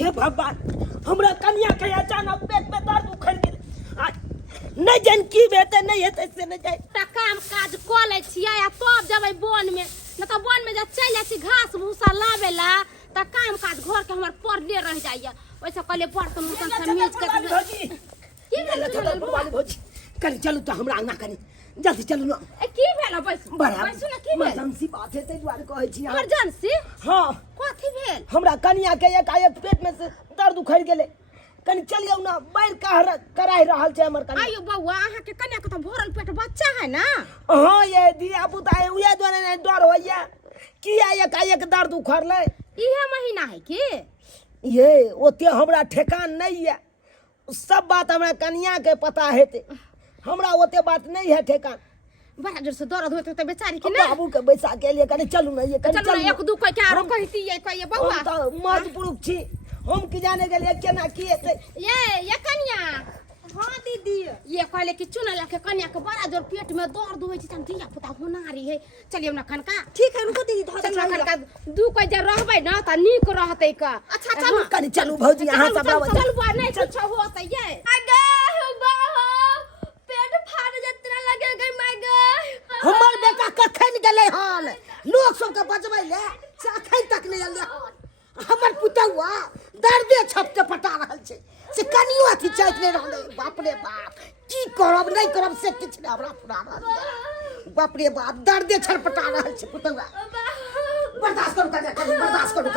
हे भगवान हमरा कन्या के अचानक पेट में दर्द उखड़ गेल नहीं जन की बेटे नहीं हेतै से नहीं जाय त काम काज क लै छियै आ तब जेबै वन में न त वन में जे चल जाइ छी घास भूसा लावेला त काम काज घर के हमर पड़ले रह जाइए ओइसे कहले बर्तन उर्तन से मेज के की भेल वाली भौजी कल चलू त हमरा अंगना कनी जल्दी चलू न ए की भेल बैसू बैसू न की भेल इमरजेंसी बात है तै दुआरे कहै छी इमरजेंसी हां कथि भेल हमरा कन्या के एकाएक पेट में से दर्द उखड़ गेले कनी चलियौ ना बैर कराई रहल छै हमर कन्या आयो बौआ अहाँ के कन्या के त भरल पेट बच्चा है ना हां ये दिया पुता है उहे दोने नहीं डर होइया किया एकाएक दर्द उखड़ले इहे महीना है की ये ओते हमरा ठेकान नहीं है सब बात हमरा कन्या के पता हेते हमरा ओते बात नहीं है ठेकान बड़ा जोर से दर्द होते त बेचारी के ना बाबू के बैसा के लिए कनी चलू ना ये कनी चलू ना एक दू कोई के आरो कहती ये कहिए बौआ हम तो मत पुरुष छी हम की जाने के लिए केना की हेते ये कन्या हां दीदी ये कहले कि चुनला के कन्या के बड़ा जोर पेट में दर्द होई छै दिया पुता होनारी है चलिए ना खनका ठीक है रुको दीदी धर चलना खनका दू कोई जे रहबै ना त नीक रहतै का अच्छा चलू कनी चलू भौजी यहां सब आवा चल बुआ नहीं कुछ होतै ये आगे बाहो पेट फाड़ जतना लगे गई माय गई हमर बेटा कखन गेलै हन लोग सब के बजबै ले से अखन तक नहीं एलै हन हमर पुतौआ दर्दे छपते पटा रहल छै से कनियो अथी चैत नहीं रहले बाप रे बाप की करब नहीं करब से किछ नहीं हमरा पूरा रहल बाप रे बाप दर्दे छपटा रहल छै पुतौआ बर्दाश्त करू बर्दाश्त करू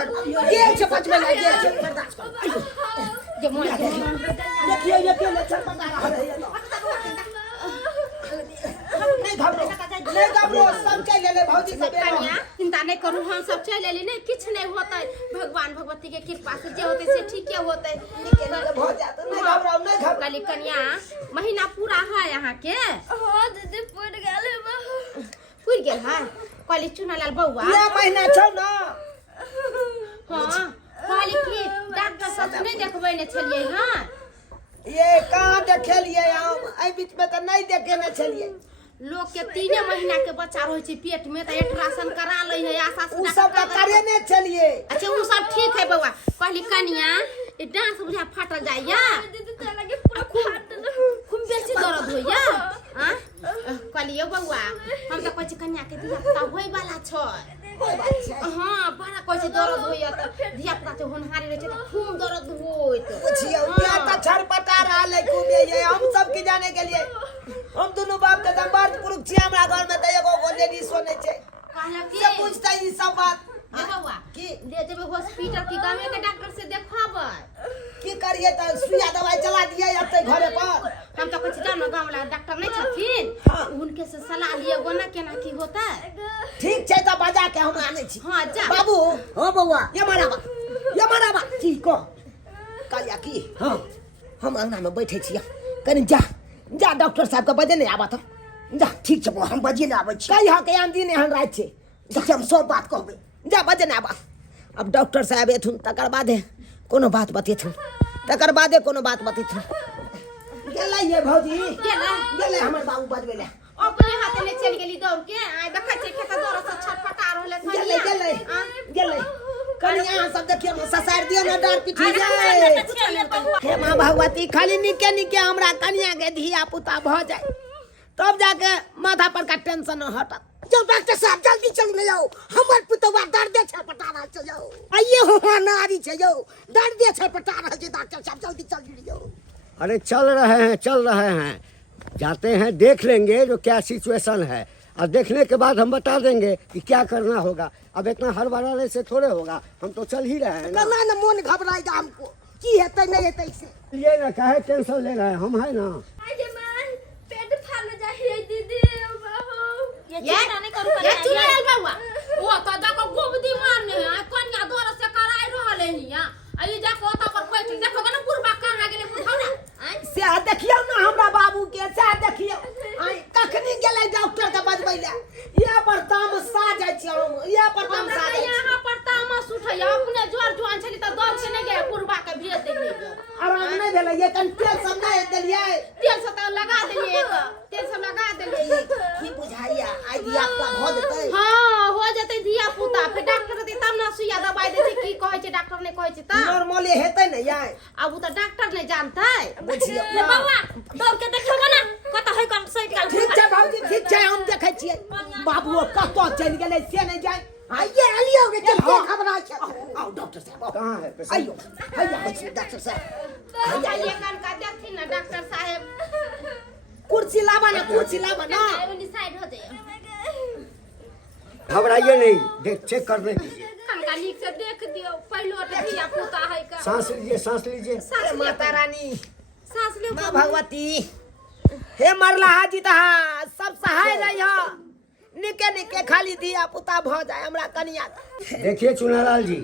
गेल छै बजबै ले गेल छै बर्दाश्त करू जे मोन देखिए ये केले छपटा रहल है नहीं घबरो सब चल ले भौजी सब कन्या चिंता नहीं करू हम सब चल एली नहीं किछ नहीं होतै भगवान भगवती के कृपा से जे होतै से ठीके होतै भ जात नहीं घबराओ नहीं घबराओ काली कन्या महीना पूरा है यहाँ के हां दीदी पूर गेल पूर गेल है काली चुनालाल बौआ ये महीना छौ ना हां काली की डॉक्टर सब नहीं देखबै ने छलिए हां ये कहां देखेलिए हम ए बीच में त नहीं देखेने छलिए लोग के 3 महीना के बच्चा रहे छै पेट में त अल्ट्रासाउंड करा लै है आशा से उ सब त करे ने छलिए अच्छा उ सब ठीक है बौआ कहली कन्या ए डांस बुझा फाटल जाइया दीदी त लगे पूरा फाटल खूब बेसी दर्द होइया हां कहली यो बौआ हम त कहै छी कन्या के दिया पुता होय वाला छ हां बड़ा कहै छै दर्द होइया त दिया पुता त होनहारी रहे छै त खूब दर्द होइत पूछियो क्या त छरपटा रहल है खूब ये हम सब की जाने के लिए हम दोनों बाप के दंबार पुरुष छी हमरा घर में त एगो लेडी सोने छै कहला कि सब पूछता ई सब बात ए बौआ की ले जेबे हॉस्पिटल की गांव के डॉक्टर से देखाबै की करिए त सुइया दवाई चला दिए अपने घरे पर हम तो कुछ जानो गांव वाला डॉक्टर नहीं छथिन हाँ। उनके से सलाह लिए गोना केना की होता ठीक छै त बजा के हम आने छी हां जा बाबू हां बौआ ये मारा बा ठीक को कालिया की हां हम अंगना में बैठे छी कनी जा डॉक्टर साहब के बजे नहीं आबा त जा ठीक छै हम बजे नहीं आबै छी कहिया के आन दिन एहन रात छै जब हम सब बात कहबै जा बजे नहीं आबा अब डॉक्टर साहब एथुन तकर बादे कोनो बात बतेथुन तकर बादे कोनो बात बतेथुन गेलै ये भौजी गेलै हमर बाबू बजबै ले अपने हाथ में चल गेली दौड़ के आ देखै छै खेत दौड़ से छटपटा रहले गेलै कनी यहाँ सब देखियो ना ससार दियो ना डार पिठी जाए हे मां भगवती खाली निके निके हमरा कन्या के धिया पुता भ जाए तब जाके माथा पर का टेंशन हटत जब डॉक्टर साहब जल्दी चल ले जाओ हमर पुतवा दर्दे छपटा रहल छै जाओ आइए हो नारी छै जाओ दर्दे छपटा रहल छै डॉक्टर साहब जल्दी चल ले जाओ अरे चल रहे हैं जाते हैं देख लेंगे जो क्या सिचुएशन है और देखने के बाद हम बता देंगे कि क्या करना होगा अब इतना हड़बड़ाने से थोड़े होगा हम तो चल ही रहे हैं ना ना मन घबराएगा हमको की हेतै नहीं हेतै से ये ना काहे टेंशन ले रहे हैं हम है ना आगे मां पेट फाड़ जाए दीदी बाहो ये नहीं करू ये चुनाल बौआ ओ त देखो गोबदी मारने है कन्या दौड़ से कराई रहले हिया आई देखो त पर बैठ देखो ना पुरबा कहां गेले बुझाओ ना से देखियो ना हमरा बाबू के से देखियो आई कखनी गेलै डॉक्टर के बजबै ले ये पर तामसा जाय छी हम ये पर तामसा जाय छी यहाँ पर तामस उठैया अपने जोर जुआन छली त दौड़ से नहीं गए पुरबा के भेज देलिए आराम नहीं भेलै ये कन तेल सब नहीं देलिए तेल से त लगा देलिए एक तेल से लगा देलिए की बुझाइया आई दिया का हो जतै हां हो जतै धिया पुता फिर डॉक्टर देतै तब ना सुइया दवाई देतै की कहै छै डॉक्टर ने कहै छै त नॉर्मली हेतै नहीं यार अब उ त डॉक्टर नहीं जानतै बुझियो ये बउआ दौड़ के देखियो ना कत है कौन साइड का ठीक छै भौजी ठीक छै हम देखै छियै बाबू कतौ चलि गेलै से नहीं जाय आइए अलियो के चल के खबरा छै आओ डॉक्टर साहब कहाँ है पेशेंट? आइयो हैया डॉक्टर साहब ये कान का देखथिन ना डॉक्टर साहब कुर्सी लावा ना उनी साइड हो जाए घबराइए नहीं, देख चेक करने दीजिए। कनका नीक से देख दियो पहिलो त धिया पुता है का सांस लीजिए, सांस लीजिए। हे माता रानी सांस ले माँ भगवती हे मरला हाजी तहा सब सहाय रही हो निके निके खाली दिया पुता भ जाए हमरा कनिया देखिए चुनालाल जी,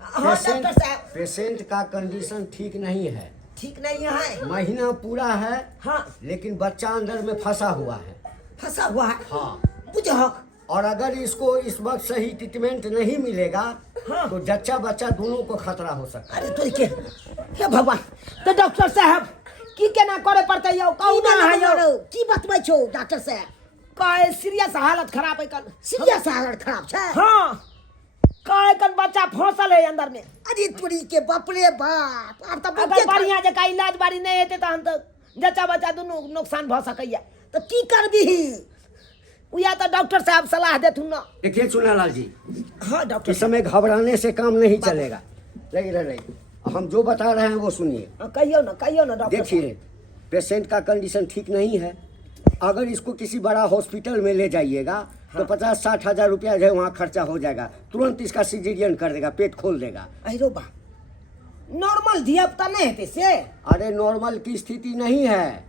हाँ डॉक्टर साहब पेशेंट का कंडीशन ठीक नहीं है। ठीक नहीं है महीना पूरा है हाँ लेकिन बच्चा अंदर में फंसा हुआ है। फंसा हुआ है हाँ, बुझो और अगर इसको इस वक्त सही ट्रीटमेंट नहीं मिलेगा हाँ। तो जच्चा बच्चा दोनों को खतरा हो सकता है। अरे तो के हे भगवान तो डॉक्टर साहब की केना करे पड़ते यो कहू ना है यो की बतबै छौ डॉक्टर साहब काय सीरियस हालत खराब है कल सीरियस हालत खराब छै हां काय कन बच्चा फंसल है अंदर में अरे तोरी के बाप रे बाप अब तो अगर बढ़िया जका इलाज बारी नहीं हेते त हम तो जच्चा बच्चा दोनों नुकसान भ सकैया तो की करबी या तो डॉक्टर साहब सलाह देथुन ना देखिए चुनालाल जी, हां डॉक्टर इस समय घबराने से काम नहीं चलेगा। नहीं, हम जो बता रहे हैं वो सुनिए। कहियो ना डॉक्टर देखिए पेशेंट का कंडीशन ठीक नहीं है। अगर इसको किसी बड़ा हॉस्पिटल में ले जाइएगा तो 50-60 हजार रुपया जो है वहाँ खर्चा हो जाएगा। तुरंत इसका सिजेरियन कर देगा, पेट खोल देगा। अरे बा नॉर्मल धियापुता नहीं है से अरे नॉर्मल की स्थिति नहीं है,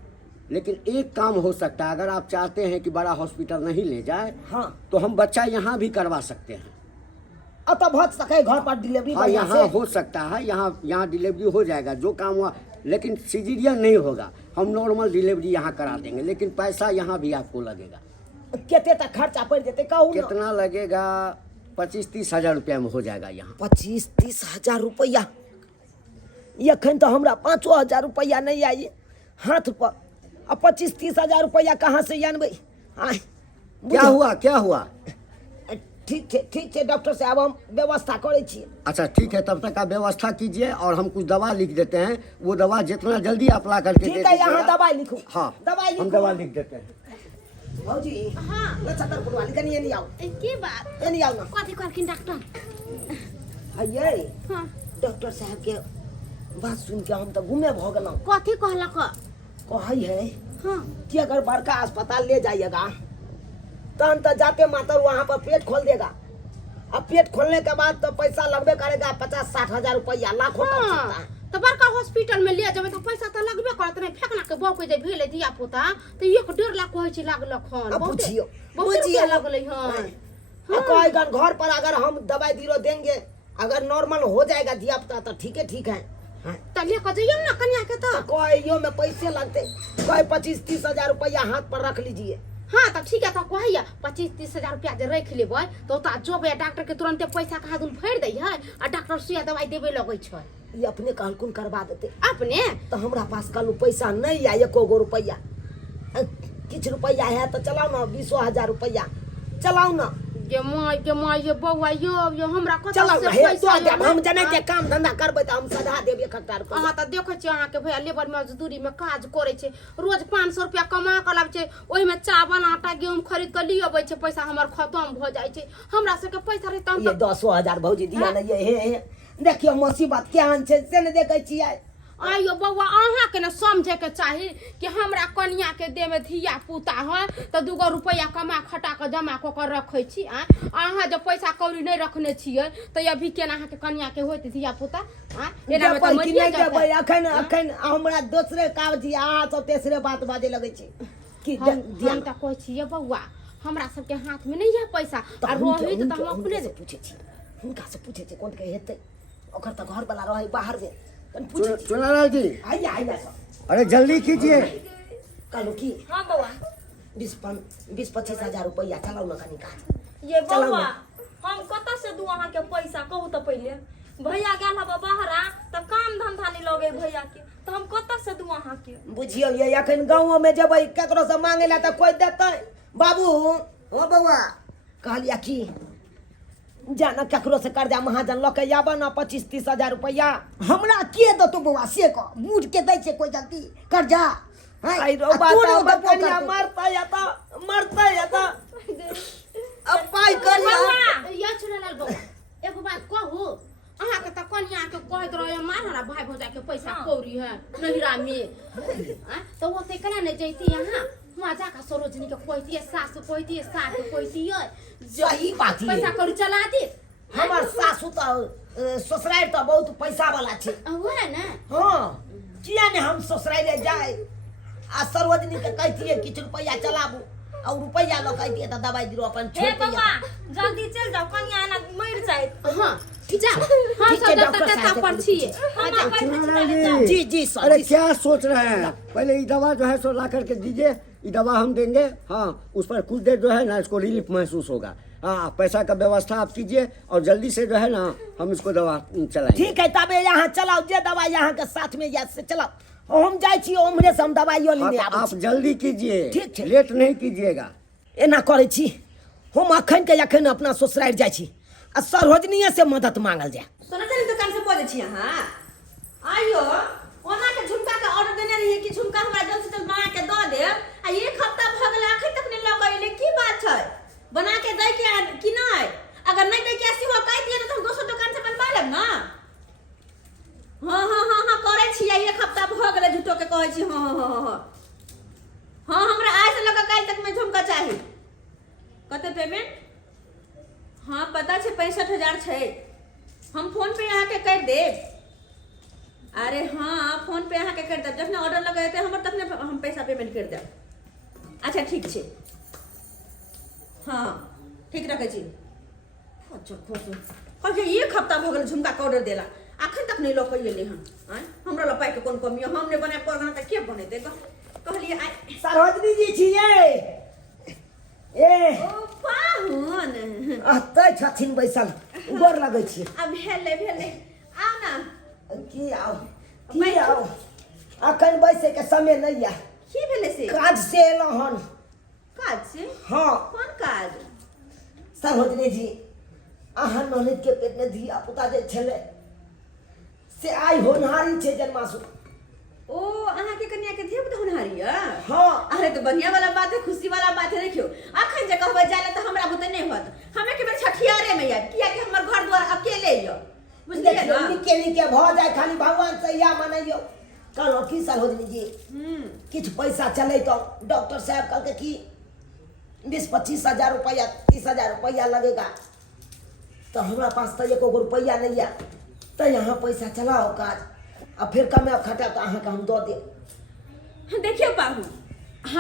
लेकिन एक काम हो सकता है। अगर आप चाहते हैं कि बड़ा हॉस्पिटल नहीं ले जाए हाँ तो हम बच्चा यहाँ भी करवा सकते हैं। अब तो बहुत सके घर पर डिलीवरी हाँ, बढ़िया यहाँ से हो सकता है, यहाँ डिलीवरी हो जाएगा जो काम हुआ, लेकिन सिजेरियन नहीं होगा। हम नॉर्मल डिलीवरी यहाँ करा देंगे, लेकिन पैसा यहाँ भी आपको लगेगा। केते तक खर्चा पड़ जेते कहू ना कितना लगेगा? 25-30 हजार रुपया में हो जाएगा यहाँ। 25-30 हजार रुपया एखन तो हमरा 5,000 रुपया नहीं आई हाथ पर। अब 25-30 हजार रुपया कहाँ से जानबे? क्या हुआ? ठीक है डॉक्टर साहब हम व्यवस्था करे छिए। अच्छा ठीक है, तब तक आप व्यवस्था कीजिए और हम कुछ दवा लिख देते हैं। वो दवा जितना जल्दी आप ला करके ठीक है यहाँ दवाई लिखो। हाँ, दवाई हम दवा लिख देते हैं। भौजी हां लछतर पुरवाली कनी नहीं आओ की बात नहीं आओ ना कथि करकिन डॉक्टर अये हां डॉक्टर साहब के बात सुन के हम तो घूमे भ गेलौं। कथि कहलक कहै है हां कि अगर बड़का अस्पताल ले जाइएगा तहन तो जाते मातर वहाँ पर पेट खोल देगा। अब पेट खोलने के बाद तो पैसा लगबे करेगा 50-60 हजार रुपया लाखों तक सकता है। तो बड़का हॉस्पिटल में ले जाबे तो पैसा तो लगबे करत नहीं। फेकना के बाप के जे भेले दिया पुता तो 1.5 लाख कहै छी लागलक हन। अब बुझियो बुझियो लगले हन। कोई घर पर अगर हम दवाई दिलो देंगे, अगर नॉर्मल हो जाएगा दिया पुता तो ठीक है। तो लेकर जाइए ना कन्या के तो कोई यो में पैसे लगते, कोई 25-30 हजार रुपया हाथ पर रख लीजिए। हाँ तो ठीक है तो कहिया 25-30 हजार रुपया जे रख लेबै तो जोबे डॉक्टर के तुरंत पैसा कहा दून फेर दै है और डॉक्टर सुइया दवाई देबे लगै छै। ये अपने कहलकुन करवा देते अपने तो हमरा पास कल पैसा नहीं आए 1 रुपया। किछ रुपया है तो चलाओ ना 20 हजार रुपया चलाओ ना। ये माय ये बौआ यो हमरा कत चलाओ से ना हे पैसा तो हम जने के काम धंधा करबै त हम सधा देब 1 रुपया। अहाँ त देखै छी अहाँ के भैया लेबर मजदूरी में काज करे छै, रोज 500 रुपया कमा के लाबै छै, ओहि में चावल आटा गेहूं खरीद के लिय अबै छै, पैसा हमर खत्म भ जाय छै। हमरा से के पैसा रहत हम ये 10 हजार भौजी दिया ना ये हे देखियो मुसीबत केहन छै से न देखै छियै। आइयो बौआ अहाँ के न समझे के चाही कि हमरा कन्या के देह में धिया पुता है तो 2 रुपया कमा खटा के जमा क के रखै छी। अहाँ जब पैसा कौड़ी नहीं रखने छियै तो अभी केना अहाँ के कन्या के होत धिया पुता? एना में तो मरिए जाबै। अखन हमरा दूसरे काज छी, अहाँ सब तेसरे बात बाजे लगै छी कि हम त कहै छी ये बौआ हमरा सब के हाथ में नहीं है पैसा आ रोहित त हम अपने से पूछे छी, हुनका से पूछे छी कोन के हेतै। ओकर त घर वाला रहै बाहर में पूछे छी। चुनालाल जी आइया सब अरे जल्दी कीजिए। कहलो की हां बउआ 20-25 हजार रुपया चलाऊ ना कनी काज। ये बउआ हम कत से दू अहाँ के पैसा कहू तो पहले भैया गेल हबा बाहरा त काम धंधा नहीं लगे भैया के तो हम कत से दू अहाँ के? बुझियो ये अखन गांव में जेबै केकरो से मांगे ला त कोई देतै? बाबू ओ बउआ कहलिया की जाना ककरो से कर्जा महाजन लऽ के आबऽ ना 25-30 हजार रुपया हमरा के दतो बौआ से कह बूढ़ के दै छै कोई जल्दी कर्जा आई रो बात कनिया मरता या त अब पाई करिया या चुनलाल बौआ एगो बात कहू अहाँ के त कनिया के कहत रहे मार हमरा भाई भौजा के पैसा कौड़ी है नहिरा में तो वो ते कना ने जैती यहाँ मजा का सरोजनी के कहती सासु कहती सास कहती सही बात है पैसा कौड़ी चला दी हमर सासु त ससुराल त बहुत पैसा वाला छै हुआ ना हां किया ने हम ससुराल जाए आ सरोजनी के कहतिए किछ रुपया चलाबू और रुपया ल कहतिए त दवाई दिरो अपन हे छोड़ बौआ जल्दी चल जाओ कनिया ना मर जाए हां जा हम सब डॉक्टर पर छिए जी जी सर अरे क्या सोच रहे हैं? पहले ये दवा जो है सो ला करके दीजिए, ये दवा हम देंगे। हाँ, उस पर कुछ देर जो है ना इसको रिलीफ महसूस होगा। हाँ, पैसा का व्यवस्था आप कीजिए और जल्दी से जो है ना हम इसको दवा चलाएंगे। ठीक है तबे यहाँ चलाओ जे दवा यहाँ के साथ में या से चलाओ हम जाय छी ओमरे से हम दवाइयो लेने आबै आप जल्दी कीजिए, ठीक है। लेट नहीं कीजिएगा। एना करे छी हम अखन के अखन अपना ससुराल जाय छी आ सरोजनीये से मदद मांगल जाय। सोनाचली दुकान से बोले छी अहाँ आइयो ओना के झुमका का ऑर्डर देने रही कि झुमका हमरा जल्द से जल्द बना के दो दे आ एक हफ्ता भ गेल अखन तक नहीं लग आइले की बात छै बना के दे के कि नहीं अगर नहीं दे के ऐसी हो कह दिए तो हम दोसर दुकान से बनवा लेब ना। हां करे छी एक हफ्ता भ गेल झूठो के कहै छी हां हमरा आज से लगा काल तक में झुमका चाहिए कते पेमेंट हाँ पता छे 65,000 छे हम फोन पे यहाँ के कर दे। अरे हाँ फोन पे यहाँ के कर दे जखने ऑर्डर लगाए थे हमर तखने हम पैसा पेमेंट कर दे। अच्छा ठीक छे हाँ ठीक रखे छी। अच्छा खोसो कहे एक हफ्ता भ गेल झुमका के ऑर्डर देला अखन तक नहीं लऽ के एले हन हमरा लऽ पाई के कोन कमी हमने बने परगना त के बनेते कहलिए सरोजनी जी छियै ए ओ पाहुन अतै छथिन बैसल गोर लगै छी। अब भेले आओ ना की आओ अखन बैसे के समय नहीं या की भेले से काज से एलो हन। काज से हाँ कौन काज सरोजनी जी अहाँ ननद के पेट में धिया पुता जे छले से आई होनहारी छे जन्मासु। ओ अहाँ के कन्या के धिया पुता होनहारी है हाँ अरे तो बढ़िया वाला बात है खुशी वाला बात है। देखियो अखन जे कहबै जाले तो हमरा बुते नहीं होत हमें के बेर छठियारे में यार किया कि हमर घर द्वार अकेले यो बुझलिए ना निके भ जाए खाली भगवान से या मनइयो कहलो की सरोजनी जी किछ पैसा चले तो डॉक्टर साहब कहते कि 20-25 हजार रुपया 30 हजार रुपया लगेगा तो हमरा पास तो 1 रुपया नहीं है तो यहाँ पैसा चलाओ काज अब फिर कमे खटा तो अहाँ के हम दो दे। देखियो पाहु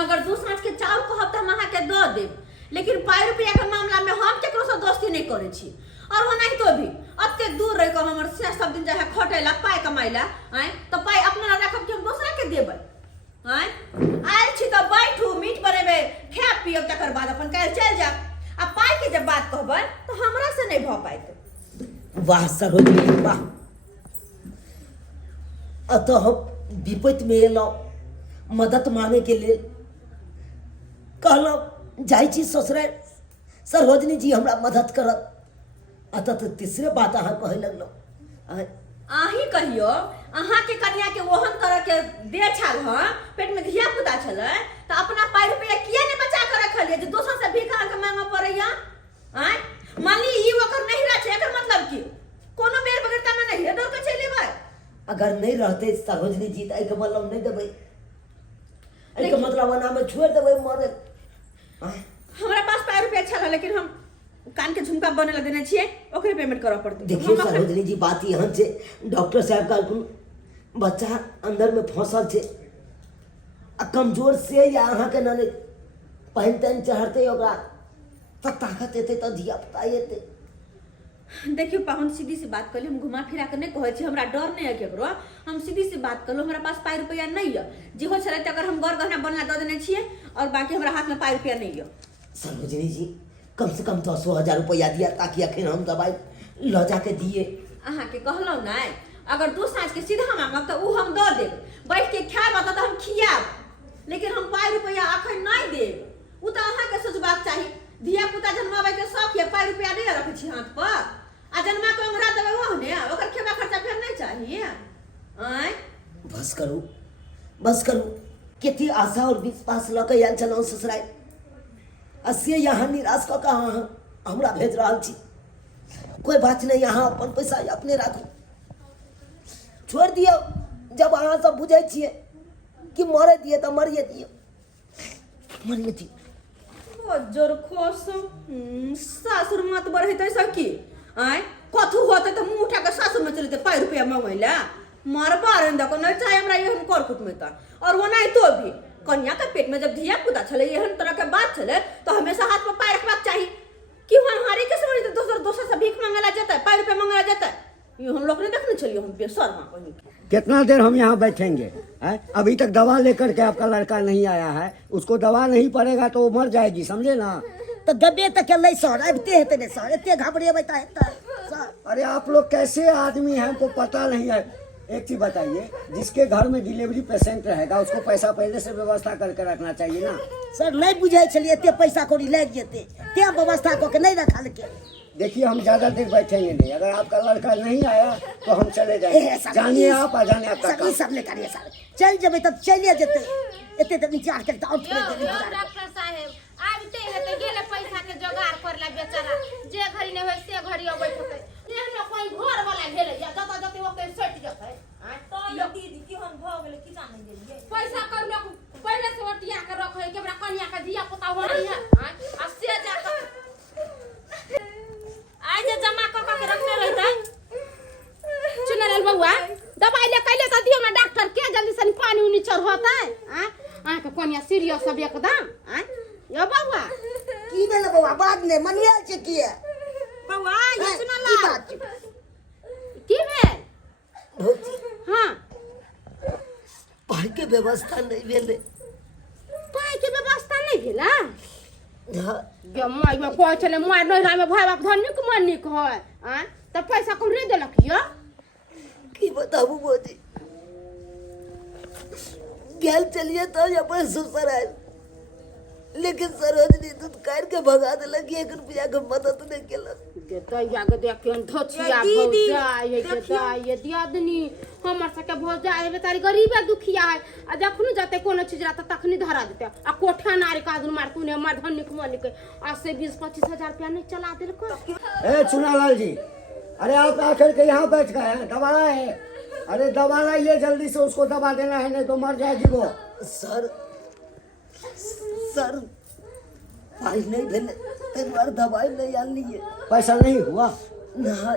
अगर 2 साँझ के चाउर को हफ्ता हम अहाँ के दो देब लेकिन पाई रुपया के मामला में हम केकरो से दोस्ती नहीं करे छी और होना तो भी अत्ते दूर रह के हमर से सब दिन जाए खटेला पाई कमाइला तो पाई अपना रखब कि हम दूसरा के देबै आयल छी तो बैठू मीट बनेबे खा पियब तकर बाद अपन काल चल जा आ पाई के जब बात कहबै तो हमरा से नहीं भ पाइत। वाह सरोजनी वाह अतः हम विपत्ति में एलौ मदद मांगे के लिए कहलो जाई छी ससुराल सरोजनी जी हमरा मदद करत अतः तो तीसरे बात अहाँ कहे लगलो आही कहियो अहाँ के कन्या के ओहन तरह के दे छाल ह पेट में धिया पुता छले तो अपना पाई रुपया किया ने बचा के रखलिए जे दोसर से भीख के मांगे पड़ैया मानी ई ओकर नहीं रह छै एकर मतलब की कोनो बेर बगरता में नहीं है दौड़ के चले लेबै अगर नहीं रहते सरोजनी जी तो एक मतलब नहीं देबै एक मतलब वना में छोड़ देबै मरे। हमरा पास पाई रुपया छल लेकिन हम कान के झुमका बने ला देने छिए ओकरे पेमेंट करऽ पड़तै। देखिए सरोजनी जी बात यहाँ से डॉक्टर साहब का बच्चा अंदर में फंसल छे आ कमजोर से या अहाँ के नने पहन तहन चढ़ते ओकरा तो ताकत एते तो धिया पुता एते। देखियो पाहुन सीधी सी बात कहली हम घुमा फिरा के नहीं कहै छी हमरा डर नहीं है केकरो हम सीधी सी बात कहलो हमरा पास पाई रुपया नहीं है जे हो छले त अगर हम गौर गहना बनला द देने छिए और बाकी हमरा हाथ में पाई रुपया नहीं है। सरोजनी जी कम से कम 10,000 रुपया दिया ताकि अखन हम दवाई ल जाके दिए। अहाँ के कहलो नहीं अगर 2 साँझ के सीधा मांगब तो उ हम द देब बैठ के खाएब तो हम खियाब लेकिन हम पाई रुपया अखन नहीं देब उ तो अहाँ के सोचबाक चाहिए धिया पुता जन्मावे के शौक है, 5 रुपया नहीं रखे छी हाथ पर आ जन्मा के अंगरा देवे वो ने ओकर खेबा खर्चा फेर नहीं चाहिए। आय बस करू केती आशा और विश्वास लऽ के आयल छलहुँ ससुराल, असिए यहाँ निराश कऽ के हमरा भेज रहल छी। कोई बात नहीं, यहाँ अपन पैसा अपने राखू, छोड़ दियो। जब अहाँ सब बुझे छिए कि मरे दिए तो मरिए दियो, मरिए दियो। ओ जोर खोस सासुर मत बढ़ेतै सकी। आय कथु होते तो मुंह उठा के सासुर में चलते 5 रुपया मंगैला मार बारंदा को नहीं चाहे हमरा एहन कर कुट में त। और वो नहीं तो भी कन्या के पेट में जब धिया पुता छले एहन तरह के बात छले तो हमेशा हाथ में पाय रखबाक चाहिए कि हमारे के समझ दोसर से भीख मंगला जाता 5 रुपया मंगला जाता। ये हम लोग ने देखने चलिए हम बेशर्मा कहीं। कितना देर हम यहाँ बैठेंगे हैं? अभी तक दवा लेकर के आपका लड़का नहीं आया है, उसको दवा नहीं पड़ेगा तो वो मर जाएगी, समझे ना। तो दबे तक के नहीं सर अबते हेते नहीं सर, एते घबरेबै त हेतै सर। अरे आप लोग कैसे आदमी हैं हमको पता नहीं है। एक चीज बताइए, जिसके घर में डिलीवरी पेशेंट रहेगा उसको पैसा पहले से व्यवस्था करके रखना चाहिए ना। सर नहीं बुझे छलिए एते पैसा कौड़ी लग जेते, ते व्यवस्था कऽ के नहीं रखल के। देखिए हम ज्यादा देर बैठेंगे नहीं, अगर आपका लड़का नहीं आया तो हम चले जाएंगे। जानिए आप, आ जाने आपका सर काम। ई सब नहीं करिए सर, चल जेबै तब चलिए जेते, एते तक विचार करते और थोड़े देर इंतजार। डॉक्टर साहेब आबते हेते गेले पैसा के जोगाड़ करला बेचारा, जे घड़ी ने होय से घड़ी अबैत होते। एहन कोई घर वाला भेले या जता जते ओते सट जते। तो ये दीदी की हम भ गेले की जाने गेलिए पैसा कर लोग पहले से ओटिया के रखे के बड़ा कन्या के दिया पुता हो रही है। आ से जाकर आज जे जमा क के रखने रहते चुनल बउआ दवाई ले कैले त दियो ना डॉक्टर के जल्दी से पानी उनी चढ़वाता है। आ के कन्या सीरियस सब एकदम। यो बउआ की भेल बौआ, बाद में मनिया छै की है बउआ ये की सुनला बात छै? की भेल? भौजी हां पाई के व्यवस्था नहीं भेले। पाई के व्यवस्था नहीं भेला? हाँ गे माय में कहै छले माय नैरा में भाई बाप धनिक मनिक है। त पैसा कोन रे देलक यो? की बताबू भौजी, गेल चलिए तो अपन ससुराल, लेकिन सरोजनी दूध काट के भगा देलक, 1 रुपया के मदद नहीं केलक। गे दैया के देख के धोछिया दीदी, भौजाई है के दाई दियादनी हमर सके भौजाई है बेचारी गरीब है दुखिया है। आ जखनु जाते कोनो चीज रहता तखनी धरा देते। आ कोठा नारी का आदमी मार तूने मार धनिक मनिक आज से 20-25 हजार रुपया नहीं चला देलको। ए चुनालाल जी, अरे आप आकर के यहाँ बैठ गए हैं, दवा है। अरे दवा लाइए जल्दी से, उसको दवा देना है नहीं तो मर जाएगी वो। सर पाई नहीं भेले तेरे बार दवाई नहीं आन लिए पैसा नहीं हुआ ना।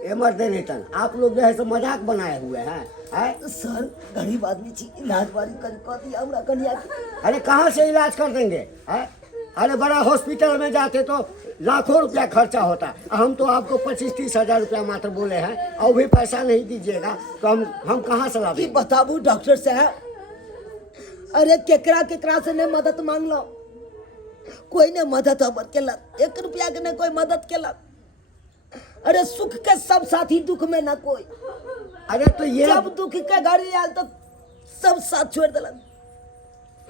ये मर्दे नहीं तन, आप लोग जो है सो मजाक बनाए हुए हैं। सर गरीब आदमी छी, इलाज बारी कर दिया हमरा कन्या के। अरे कहाँ से इलाज कर देंगे है? अरे बड़ा हॉस्पिटल में जाते तो लाखों रुपया खर्चा होता, हम तो आपको 25-30 हजार रुपया मात्र बोले हैं और भी पैसा नहीं दीजिएगा तो हम कहाँ से ला की देंगे? बताबू डॉक्टर साहब, अरे केकरा से ने मदद मांग लो, कोई ने मदद हमर केलक, 1 रुपया के ने कोई मदद केलक। अरे सुख के सब साथी, दुख में ना कोई। अरे तो ये जब दुख के घड़ी आयल तो सब साथ छोड़ दिलक।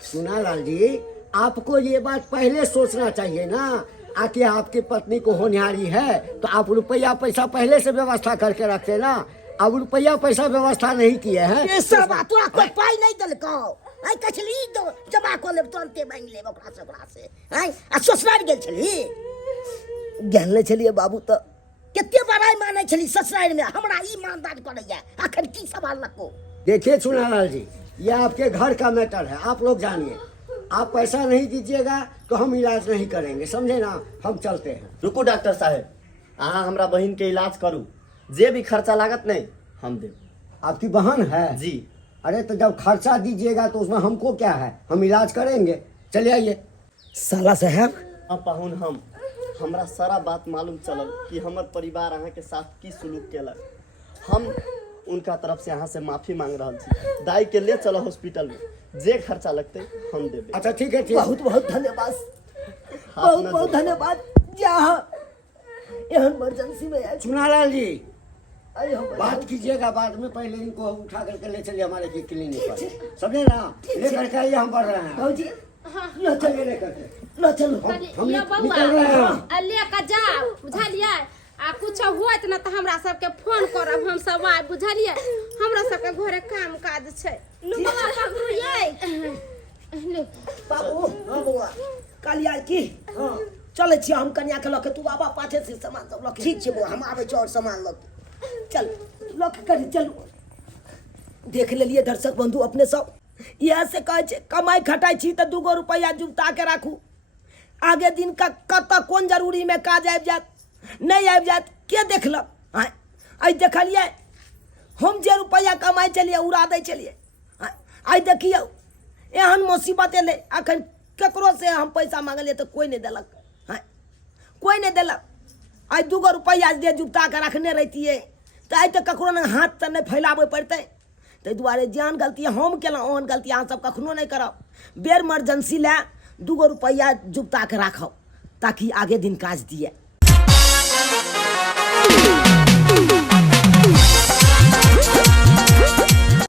सुना लाल जी, आपको ये बात पहले सोचना चाहिए ना। आके आपकी पत्नी को होनहारी है तो आप रुपया पैसा पहले से व्यवस्था करके रखते ना। अब रुपया पैसा व्यवस्था नहीं किए हैं। ये सब तोरा कोई पाई नहीं देलको, आई कछली दो जमा को ले तुरंते मांग ले ओकरा से आई आ ससुराल गेल छली, गेल नहीं छलिए बाबू तो केते बड़ाई माने छली ससुराल में, हमरा ईमानदार करैया अखन की सवाल नको। देखिए चुनालाल जी, ये आपके घर का मैटर है, आप लोग जानिए। आप पैसा नहीं दीजिएगा तो हम इलाज नहीं करेंगे, समझे ना। हम चलते हैं। रुकू डॉक्टर साहेब, अहाँ हमरा बहन के इलाज करू, जे भी खर्चा लागत नहीं हम देब। आपकी बहन है जी। अरे तो जब खर्चा दीजिएगा तो उसमें हमको क्या है, हम इलाज करेंगे। चलिए आइए। साला साहब अब पाहुन हमरा सारा बात मालूम चलल कि हमर परिवार अहाँ के साथ की सुलूक केलक। हम उनका तरफ से अहाँ से माफी मांग रहा छी। दाई के ले चलो हॉस्पिटल में, जे खर्चा लगते हम देबे। अच्छा ठीक है, ठीक। बहुत बहुत धन्यवाद, हाथ बहुत न बहुत जोड़ो। धन्यवाद। जहाँ एहन इमरजेंसी में आए चुनालाल जी, अरे हम बात कीजिएगा बाद में, पहले इनको उठा करके ले चलिए हमारे क्लिनिक पर, समझे ना। लेकर के आइए, हम बढ़ रहे हैं। भाजी लो चलिए लेकर के। लो चलो हम ये निकल रहे हैं। बउआ लेके जाओ बुझलिए आ कुछ होत न त हमरा सबके फोन करब हम सब आइ बुझलिए हमरा सबके घरे काम काज छै ले बाबू हाँ बउआ कालिया की हाँ चले छियै हम कन्या के लके तू बाबा पाछे से सामान सब लके ठीक छै बउआ हम आबै छी और सामान लके चल लके कर चलू देख लेलिए दर्शक बंधु अपने सब यह से कहै छै कमाई खटाई छी त 2 रुपया जुटा के राखू आगे दिन का कत कोन जरूरी में काज आबि जात नहीं आबि जात के देखलक आई देखलिए हम जे रुपया कमाई चलिए उड़ा दै चलिए आई देखिए एहन मुसीबत एलै अखन केकरो से हम पैसा मांगलिए तो कोई नहीं देलक कोई नहीं देलक आई 2 रुपया जे जुटा के रखने रहितिए तो आई तो ककरो ने हाथ तो नहीं फैलाबे पड़ते ताहि दुआरे जेहन गलती हम केलहुँ ओहन गलती अहाँ सब कखनो नहीं करब बेर इमरजेंसी ला 2 रुपया जुटा के राखब ताकि आगे दिन काज दिए